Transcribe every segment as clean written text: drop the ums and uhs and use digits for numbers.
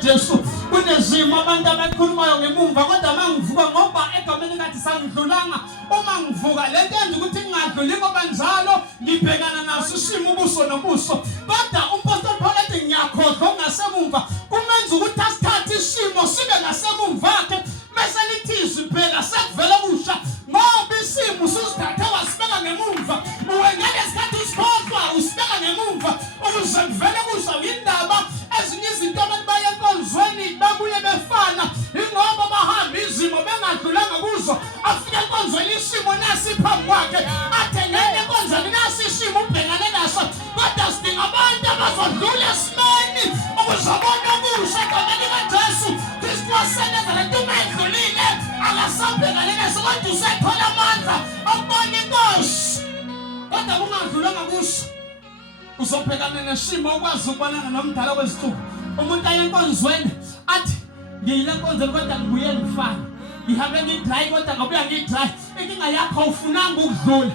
likaJesu kunezimo abantu abakhulumayo ngemumva kodwa mangivuka ngoba egameni likathi sangidlulanga uma ngivuka lento yenza ukuthi ngingadluli ngoba njalo ngibhekana naso isimo ubuso nobuso kodwa umpostoli Paul ethi ngiyakhohlwa ngasemumva kumenza ukuthi asithathe isimo sibe ngasemumva wakhe bese lithi phela sekuvela kusha ngoba isimo usithathe wasibeka ngemumva uwengeke isikhathi usikhohlwa usibeka ngemumva ukuze kuvele kusha indaba ezinye izinto abantu bayenkonzweni babuye befana ingoba bahamba izimo bengadlulanga kuzo afike enkonzweni isimo nasiphambi kwakhe athe ngeke enkonzweni nasi isimo ubhekane naso kodwa sidinga abantu abazodlula esimeni ukuzobona okusha egameni likaJesu Kristu waseNazaretha uma edlulile akasabhekane naso kodwa usethola amandla okubona inkosi kodwa kungadlulanga kuso uzobhekana nesimo okwazi ukubonana nomdala wesithuko umuntu ayenkonzweni athi ngiyile nkonzweni kodwa ngibuye ngifana ngihambe ngidry kodwa ngobuya ngidry inkinga yakho ufunanga ukudlula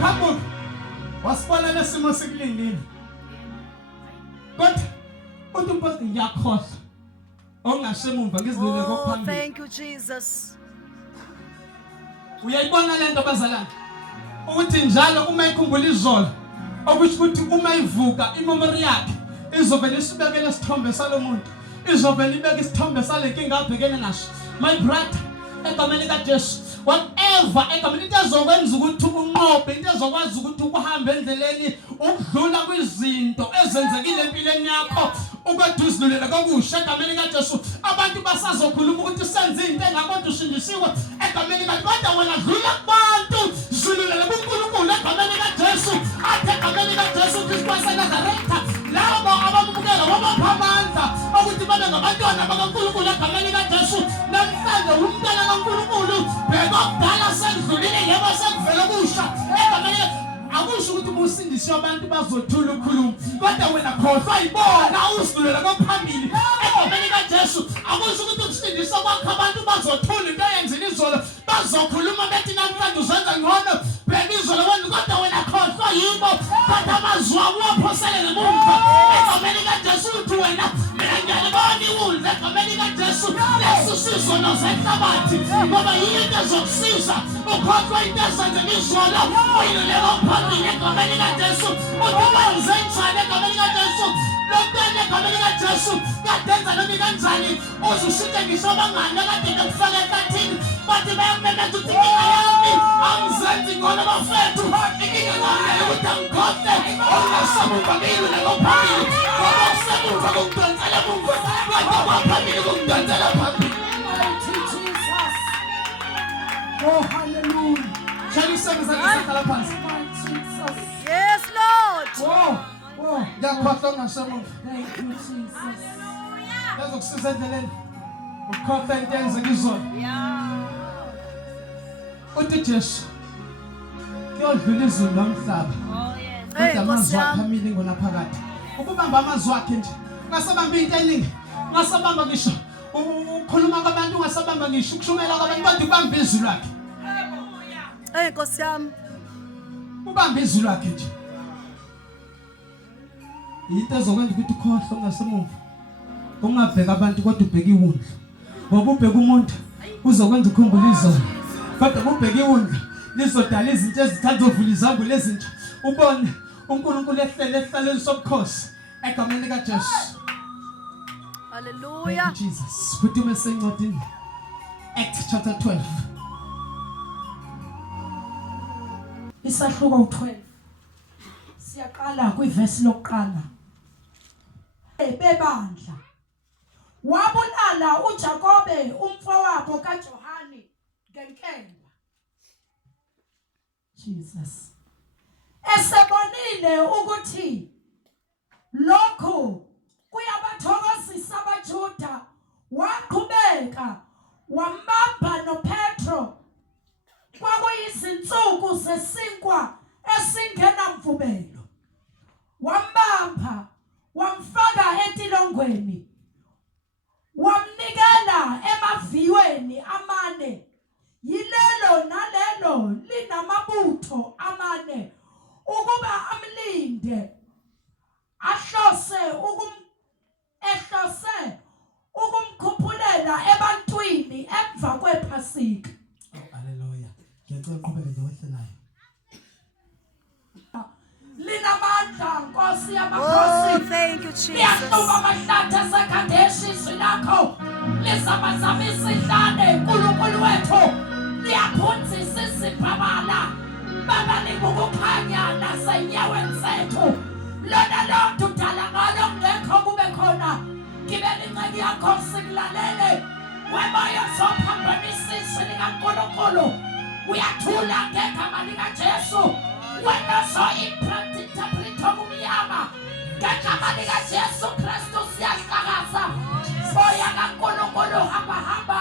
Thabu wasibona lesimo sikulindile kodwa uthi umpostoli ngiyakhohlwa ongasemumva ngizilele kokuphambili Thank you Jesus. Uyayibona lento bazalana ukuthi njalo uma ikhumbula izolo okusho ukuthi uma ivuka imemory yakhe izovela isibekele isithombe salomuntu izovela ibeke isithombe salenkinga abhekene naso my brother egameni likaJesu whatever egameni into ezokwenza ukuthi unqobe into ezokwazi ukuthi ukuhamba endleleni ukudlula kwizinto ezenzekile empilweni yakho ukuduzululela kokusha egameni likaJesu abantu basazokhuluma ukuthi senze into engakonto ushindisiwe egameni likakodwa wena dlula kubantu zululela kuNkulunkulu egameni likaJesu athe egameni likaJesu Kristu waseNazaretha labo abamukela wabaphamandla ukuthi babe ngabantwana bakaNkulunkulu egameni likaJesu namhlanje umntwana kaNkulunkulu bheka okudala sekudlulile yebo sekuvela kusha egameni akusho ukuthi ubusindiswe abantu bazothula ukukhuluma kodwa wena khohlwa ibona usidlulela kophambili egameni likaJesu akusho ukuthi ukusindiswa kwakho abantu bazothula into eyenzile izolo bazokhuluma bethi namhlanje uzenza ngcono bheka izolo wena kodwa wena khohlwa yibo kodwa amazwi awaphosele ngemumva egameni likaJesu uthi wena mina ngiyalibona iwundla egameni likaJesu lesisizo nosehlabathi ngoba yinto ezokusiza ukhohlwa into ezenzeka izolo uyiluleka phambili egameni likaJesu uthi wenze njani egameni likaJesu lokuthe egameni likaJesu kadenza noma kanjani uzushintshe ngisho abangane kade bekufaka ehlathini bathi bayamemeza ukuthi inkinga yami angizenzi ngcono bafethu inkinga yami ukuthi angikhohle ongasemuva ngiyiluleka phambili ngoba usemuva kungidonsela emuva kodwa kwaphambili kungidonsela phambili. Oh hallelujah. Shall you sing this? Yes Lord. Oh, ngiyakhohlwa ngasemuva. Thank you Jesus. Hallelujah. Lezokusiza endleleni. Ukhohlwa into eyenzeka izolo. Uthi Jesu kuyodlula izulu nomhlaba. Oh yes. Kodwa amazwi akhe amile ngonaphakade. Ukubamba amazwi akhe nje. Ungasabamba into eningi. Ungasabamba ngisho ukhuluma kwabantu ungasabamba ngisho ukushumela kwabantu kodwa ubamba izwi lakhe. Nkosi yami. Ubamba izwi lakhe nje. Into ezokwenza ukuthi ukhohlwe ngasemuva. Ungabheka abantu kodwa ubheka iwundla. Ngoba ubheka umuntu uzokwenza ukhumbula izolo. Kodwa ubheka iwundla lizodala izinto ezithatha uvula izambulo ezintsha. Ubone uNkulunkulu ehlele ehlalweni sobukhosi egameni likaJesu. Hallelujah. Jesus. Kudume sencwadini Acts chapter 12. Isahluko 12. Siyaqala kwiverse lokuqala. Bebandla. Wabulala uJakobe umfowabo kaJohane ngenkemba. Jesus. Esebonile ukuthi lokho kuyabathokozisa abaJuda waqhubeka wambamba noPetro kwakuyizinsuku zesinkwa esingenamvubelo wambamba wamfaka etilongweni wamnikela emaviweni amane yilelo nalelo linamabutho amane uDavide ehlose ukumkhuphulela ebantwini emva kwePhasika. Hallelujah. Ngiyacela uqhubeke ngewehlelayo. Linamandla Nkosi Oh, yamakhosi. thank you, Jesus. Liyahluba amahlathi eseKhadeshi izwi lakho. Lizamazamisa ihlane uNkulunkulu wethu. Liyaphunzisa izibhabala. Baba libukukhanya nasenyaweni zethu. Lona lonto udala ngalo ngekho kube khona. Ngibele inceke yakho sikulalele. Wemoya zophambanisa izwi likaNkulunkulu. Uyathula ngegama likaJesu. Wena so interpreter kumnyama. Ngegama likaJesu Kristu siyaqhakaza. Moya kaNkulunkulu hamba.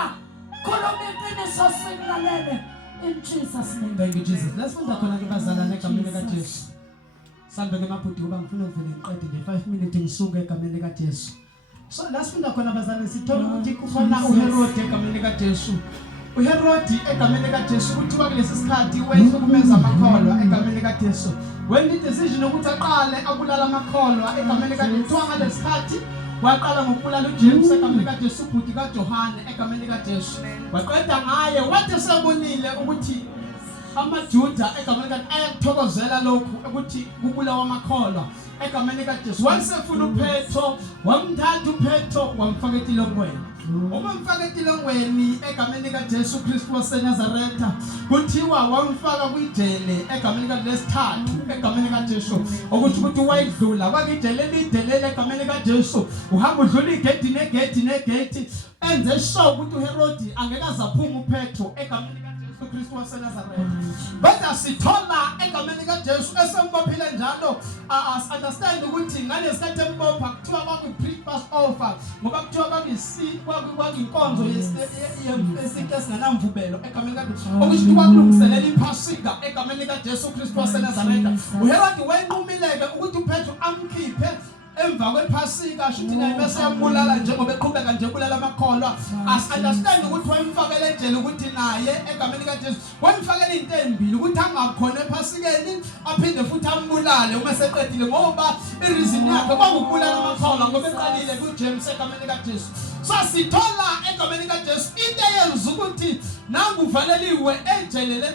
Khuluma iqiniso sikulalele. In Jesus' name. Thank you, Jesus. Let's funda khona ke bazalwane egameni likaJesu. Sambe ke mabhuti kuba ngifuna uvele ngiqede nje 5 minutes ngisuke egameni likaJesu. So let's funda khona bazalwane sithola ukuthi kukhona uHerode egameni likaJesu. uHerode egameni likaJesu kuthiwa kulesi sikhathi wehlukumeza amakholwa egameni likaJesu. When the decision ukuthi aqale abulala amakholwa egameni likaJesu kuthiwa ngalesi sikhathi waqala ngokubulala uJames egameni likaJesu ubhuti kaJohane egameni likaJesu. Waqeda ngaye wathi sebonile ukuthi amaJuda egameni likaJesu ayakuthokozela lokhu ukuthi kubulawa amakholwa egameni likaJesu. Wasefuna uPetro, wamthatha uPetro wamfaka etilongweni. Uma mfaka etilongweni egameni likaJesu Kristu waseNazaretha kuthiwa wamfaka kwijele egameni lesithathu egameni likaJesu. Ukuthi wayidlula kwakijele lidelele egameni likaJesu. Uhamba udlula igedi negedi enze sure ukuthi uHerode angeke azaphuma uPetro egameni likaJesu Kristu waseNazaretha. Kodwa sithola egameni likaJesu esembophile njalo understand ukuthi ngalesikhathi embopha kuthiwa kwaku-pre Passover ngoba kuthiwa kwakuyinkonzo yesinto esingenamvubelo egameni likaJesu. Okusho kwakulungiselela iPhasika egameni likaJesu Kristu waseNazaretha. uHerode wenqumileke ukuthi uPetro amkhiphe emva kwePhasika ashuthi naye bese yambulala njengoba eqhubeka nje ebulala amakholwa. Understand ukuthi wayemfakela ejele ukuthi naye egameni likaJesu wayemfakela into embili ukuthi angakhona ePhasikeni aphinde futhi ambulale uma seqedile ngoba ireason yakhe kwakubulala amakholwa ngoba eqalile kuJames egameni likaJesu. So sithola egameni likaJesu into eyenza ukuthi nanguvaleliwe ejele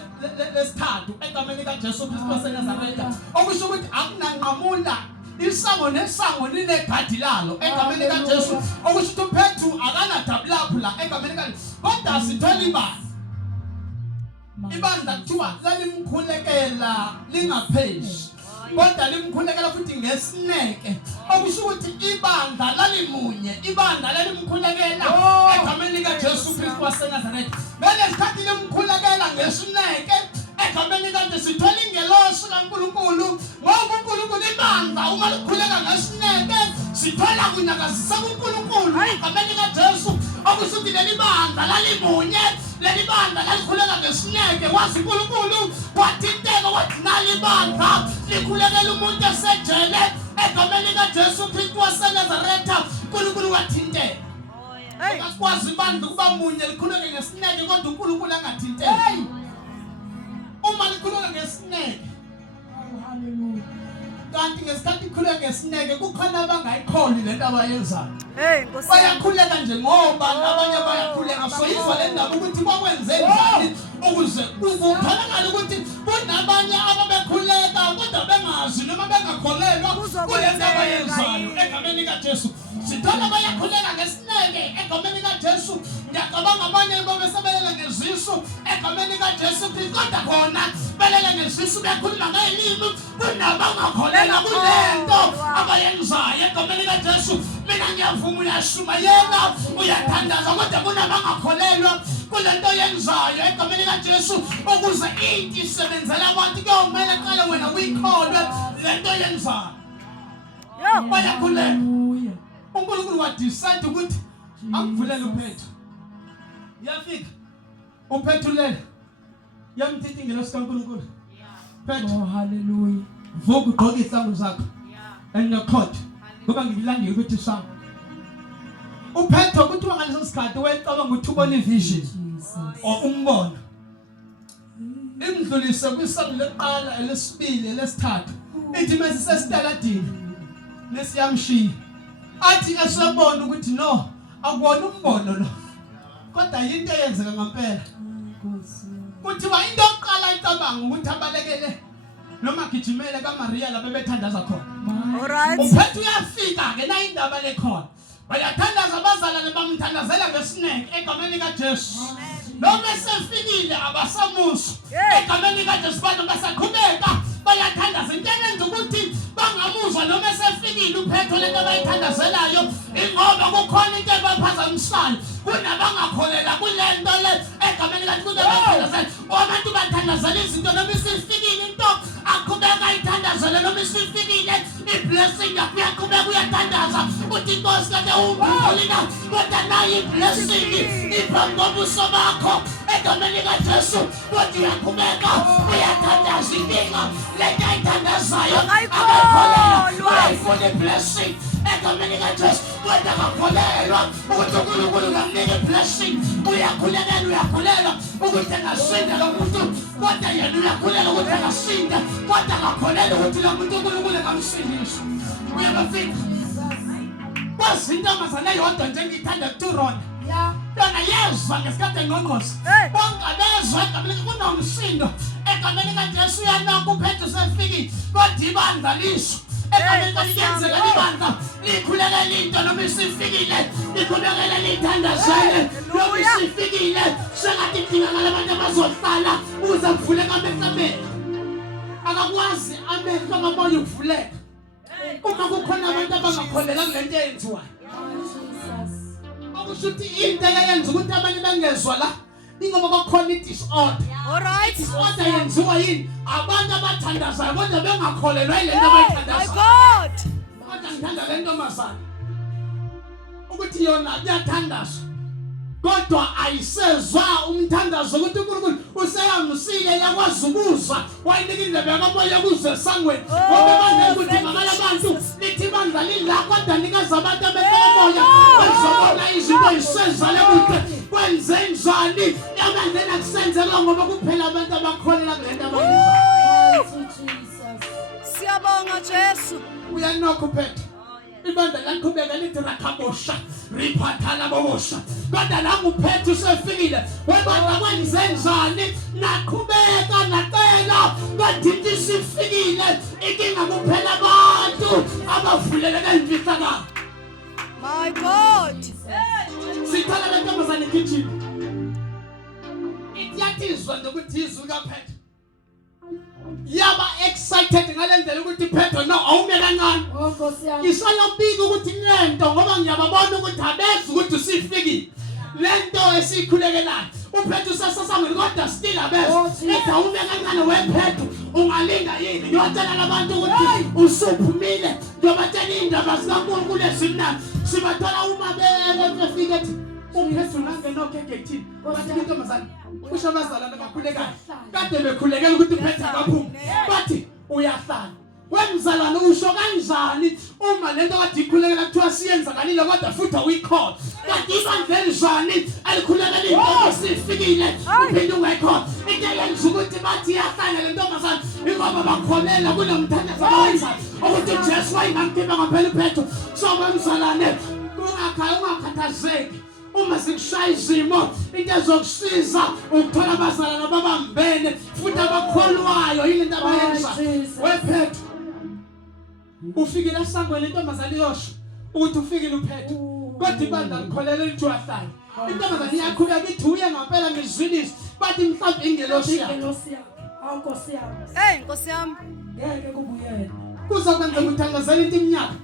lesithathu egameni likaJesu Kristu waseNazaretha. Okusho ukuthi akunanqamula isango nesango linegadi lalo egameni likaJesu. Okusho ukuthi uPetru akanadabulaphu la egameni likaJesu. Kodwa sithola ibandla kuthiwa lalimkhulekela lingapheshi kodwa limkhulekela futhi ngesineke. Okusho ukuthi ibandla lalimunye, ibandla lalimkhulekela egameni likaJesu Kristu waseNazaretha. Ngesikhathi limkhulekela ngesineke egameni likaJesu sithola ingelosi kaNkulunkulu. Ngoba uNkulunkulu ibandla uma likhuleka ngesineke sithola kunyakazisa kuNkulunkulu egameni likaJesu. Okusho ukuthi leli bandla lalimunye, leli bandla lalikhuleka ngesineke. Wazi uNkulunkulu wathinteka wathi nali bandla likhulekela umuntu esejele egameni likaJesu Kristu waseNazaretha. uNkulunkulu wathinteka. Asikwazi ibandla ukuba munye likhuleke ngesineke kodwa uNkulunkulu angathinteki. Uma likhuleka ngesineke, Hallelujah. kanti ngesikhathi likhuleka ngesineke kukhona abangayikholi lento abayenzayo. Nkosi. Bayakhuleka nje ngoba abanye bayakhuleka. So izwa le ndaba ukuthi bakwenze njani ukuze kutholakala ukuthi kunabanye ababekhuleka kodwa bengazi noma bengakholelwa kule nto abayenzayo egameni likaJesu. Sithola bayakhuleka ngesineke egameni likaJesu. Ngiyacabanga abanye babesebelela ngezisu egameni likaJesu kodwa khona belela ngezisu bekhuluma ngelimi kunabangakholelwa kulento abayenzayo egameni likaJesu. Mina ngiyavuma uyashumayela uyathandaza kodwa kunabangakholelwa kulento yenzayo egameni likaJesu. Ukuze into isebenzela abantu kuyomela qala wena uyikholwe lento yenzayo. Bayakhuleka. uNkulunkulu wadecide ukuthi akuvulele uPetru. Yafika uPetru lele yamthithi ngelosi kaNkulunkulu. Petru, Hallelujah. vuka ugqoke izihlangu zakho and yokhotha ngoba ngikulandile ukuthi sami. uPetru kuthiwa ngaleso sikhathi wayecabanga ukuthi ubona ivision or umbono. Imdlulise kwisango leqala elesibili lesithathu ithi mase sesitaladini lesiyamshiya athi esebona ukuthi no akubona umbono lo kodwa into eyenzeka ngempela kuthiwa into yokuqala icabanga ukuthi abalekele noma gijimele kaMaria lapho bethandaza khona. Alright. Uphethe uyafika ke na indaba lekhona. Bayathandaza abazalwane bamthandazela ngesineke egameni kaJesu. Noma sefikile abasamuso egameni kaJesu bantu basaqhubeka bayathandaza into enza ukuthi bangamuzwa noma sefikile uphetho lento abayithandazelayo ingoba kukhona into ebaphazamisayo kunabangakholela kulento le egameni kaJesu abantu bathandazela izinto noma isifikile into aqhubeka ayithandazela noma isifikile iblessing yakuyaqhubeka uyathandaza uthi inkosi kade umbulina kodwa nayo iblessing iphambobuso bakho egameni kaJesu kodwa uyaqhubeka uyathandaza inkinga lento ayithandazayo akakholelwa uyayifuna blessing egameni kaJesu kodwa akakholelwa ukuthi uNkulunkulu ngamnika blessing uyakholelwa ukuthi angasinda lo muntu kodwa yena uyakholelwa ukuthi angasinda kodwa akakholelwa ukuthi lo muntu uNkulunkulu ngamsindisa uyabafika kwazinto amazana yodwa njengithanda kuTurona yona yezwa ngesikhathi engqongqoza bonke abezwa egameni kunomsindo egameni kaJesu uyanaka uphethe usefikile kodwa ibandla lisho egameni kaliyenzeka libandla likhulekela into noma isifikile likhulekela lithandazele noma isifikile sengathi kudingakala abantu abazohlala ukuze kuvuleke amehlo akakwazi amehlo amabona ukuvuleka uma kukhona abantu abangakholelanga ngento eyenziwayo okushuthi into eyenza ukuthi abanye bangezwa la ingoba bakhona i-disorder. Alright. Disorder yenziwa yini abantu abathandazayo kodwa bengakholelwa ilento abayithandazayo. My God. Kodwa ngithanda le ntombazana ukuthi yona iyathandaza kodwa ayisezwa umthandazo ukuthi uNkulunkulu useyamsile yakwazi ukuzwa wayinika indebe yakamoya kuze sangweni ngoba manje ukuthi ngamanye abantu lithi bandla lila kodwa nikaza abantu abemoya bazobona izinto isezale kude kwenze njani yamanje nakusenzela ngoba kuphela abantu abakholela ngento abayenzayo. Siyabonga Jesu. Uyanokho uphethe ibandla laqhubeka lithi rakhabosha riphathala bobosha kodwa la nguphethe usefikile webandla kwenze njani naqhubeka nacela kodwa isifikile inkinga kuphela abantu abavuleleka imfihlakalo. My God. Sithala le ntombazane igijima iyathizwa nje ukuthi izwi kaphethe yaba excited ngalendlela ukuthi Petro no awume kancane isayobika ukuthi lento ngoba ngiyababona ukuthi abezi ukuthi usifikile lento esikhulekelayo uPetro sasasangeni kodwa still abezi awume kancane wePetro ungalinga yini ngiyotshela labantu ukuthi usuphumile ngiyobatshela indaba zikaNkulunkulu esimnandi sibathola uma befika ethi uPetro nangenokho egethini bathi intombazane usho abazalwane bakhulekayo kade bekhulekela ukuthi uPetro akaphumi bathi uyahlala wemzalwane usho kanjani uma lento kade ikhulekela kuthiwa siyenzakalile kodwa futhi awuyikhola kanti ibandla njani alikhulekela into esifikile uphinde ungayikhona into yenza ukuthi bathi iyahlala le ntombazane ingoba bakholela kunomthandazo abawenzayo ukuthi uJesu wayingamkhipha ngaphela uPetro so wemzalwane ungakhathazeki uma sikushaya izimo into ezokusiza ukuthola abazalwane ababambene futhi abakholwayo yile nto abayenza wePetro ufikile esangweni intombazane iyosho ukuthi ufikile uPetro kodwa ibandla likholela lithi uyahlala intombazane iyakhuleka ithi uye ngampela ngizwilise bathi mhlawumbe ingelosi awunkosi yami Hey Nkosi yami. ngeke kubuyele kuzokwenza ukuthandazela into iminyaka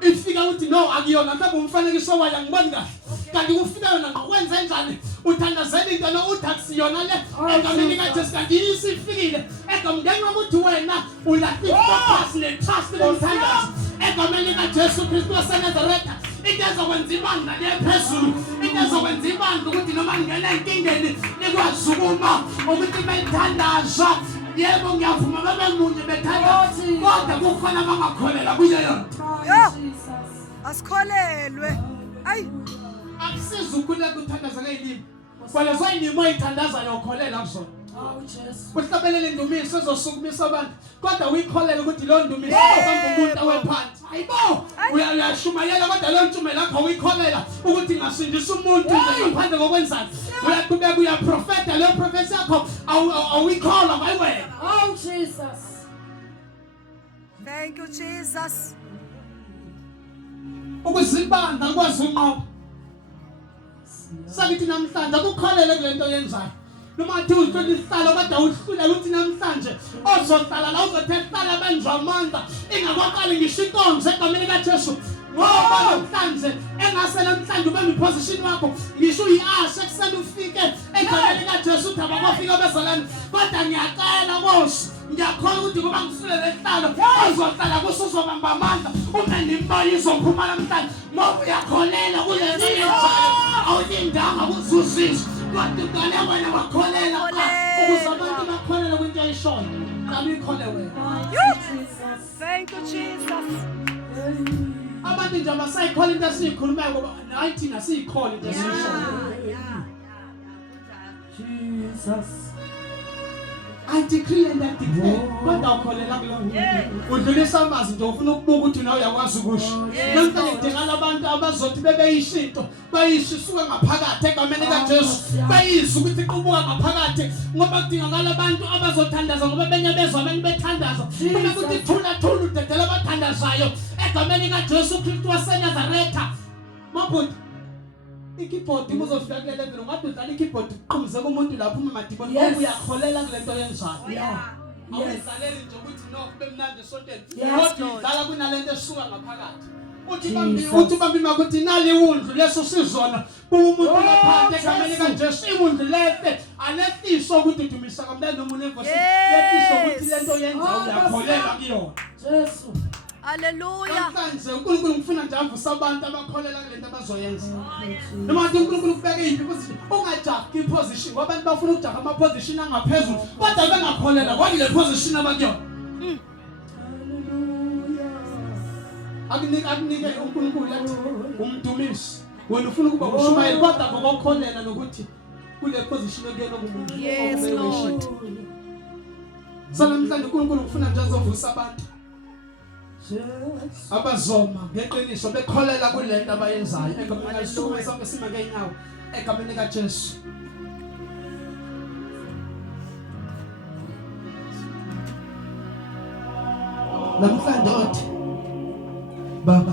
ifika uthi no akuyona mhlawumbe umfanekiso wayo angiboni kahle kanti kufika yona ngokwenze njani uthandazela into no uthi akusiyona le egameni kaJesu kanti isifikile egameni ukuthi wena ulahle focus le trust lomthandazo egameni kaJesu Kristu waseNazaretha into ezokwenza ibandla lephezulu into ezokwenza ibandla ukuthi noma ngena enkingeni likwazi ukuma ukuthi bayithandaza yebo ngiyavuma babemunye bethanda kodwa kukhona abangakholela kuyo yona. Asikholelwe. Ayi. Akusiza ukhuleka uthandaza ngezilimi. Kwalezo indimo oyithandazayo ukholela kuzona. Hawu Jesu. uhlabelele indumiso ezosukumisa abantu kodwa uyikholele ukuthi lo ndumiso uhamba umuntu awephansi hayibo uyashumayela kodwa lo ntshumayelo lakho uyikholela ukuthi ngasindisa umuntu nje ngaphandle kokwenzani uyaqhubeka uyaprofeta lo prophecy yakho awuyikholwa mayiwena. Hawu Jesus. Thank you, Jesus. Ukuzibanda kwazi unqobo sakithi namhlanje akukholele kule nto yenzayo noma athi uhlula isihlalo kodwa uhlulela ukuthi namhlanje ozohlala la uzothehlala benjwa amandla ingakwaqali ngisho inkonzo egameni kaJesu ngoba namhlanje engase namhlanje ube position wakho ngisho uyiashe ekuseni ufike egameni kaJesu uthi abakofika bezalana kodwa ngiyacela Nkosi ngiyakholwa ukuthi ngoba ngisulela esihlalo ozohlala kusuzobamba amandla uma nimbayi izophuma namhlanje ngoba uyakholela kule nto yenzayo awulindanga kuzuzisa kodwa uqale wena wakholela ukuze abantu bakholele kwinto ayishoyo qabe ikhole wena. Thank you, Jesus. Abantu nje abasayikhola into esiyikhulumayo ngoba nayi thina siyikhola into esiyishoyo. Jesus. I decree and I declare kodwa ukholela kulona udlulisa amazi nje ufuna ukubuka ukuthi nawe uyakwazi ukusho namhlanje kudingana abantu abazothi bebeyishinto bayishisuka ngaphakathi egameni kaJesu bayizwa ukuthi iqubuka ngaphakathi ngoba kudingakala abantu abazothandaza ngoba benye bezwe abantu bethandaza uma kuthi thula udedela abathandazayo egameni kaJesu Kristu waseNazaretha mabhuti ikeyboard uzofika kule level ngathi udlala ikeyboard uqhumze kumuntu lapho uma madibona ngoba uyakholela kule nto yenzayo awudlaleli nje ukuthi no kube mnandi esontweni kodwa udlala kunalento esuka ngaphakathi uthi bambi makuthi nali wundlu leso sizona umuntu ngaphandle egameni kaJesu iwundlu lehle alefisho ukuthi udumisa kamnandi noma unevosi lefisho ukuthi lento yenza uyakholela kuyona Jesu. Hallelujah. Namhlanje uNkulunkulu ngifuna nje avusa abantu abakholela kule nto abazoyenza noma athi uNkulunkulu kubeke iphi position ungajaki iposition ngoba abantu bafuna ukujaka ama position angaphezulu kodwa bengakholela kwakule position abakuyona. Akunike uNkulunkulu lathi umdumisi wena ufuna ukuba ushumayeli kodwa ngokukholela nokuthi kule position ekuyona kumuntu. Yes, Lord. Namhlanje uNkulunkulu ngifuna nje azovusa abantu abazoma ngeqiniso bekholela kule nto abayenzayo egameni kaJesu sonke sima ngeenyawo egameni kaJesu. Namhlanje othi Baba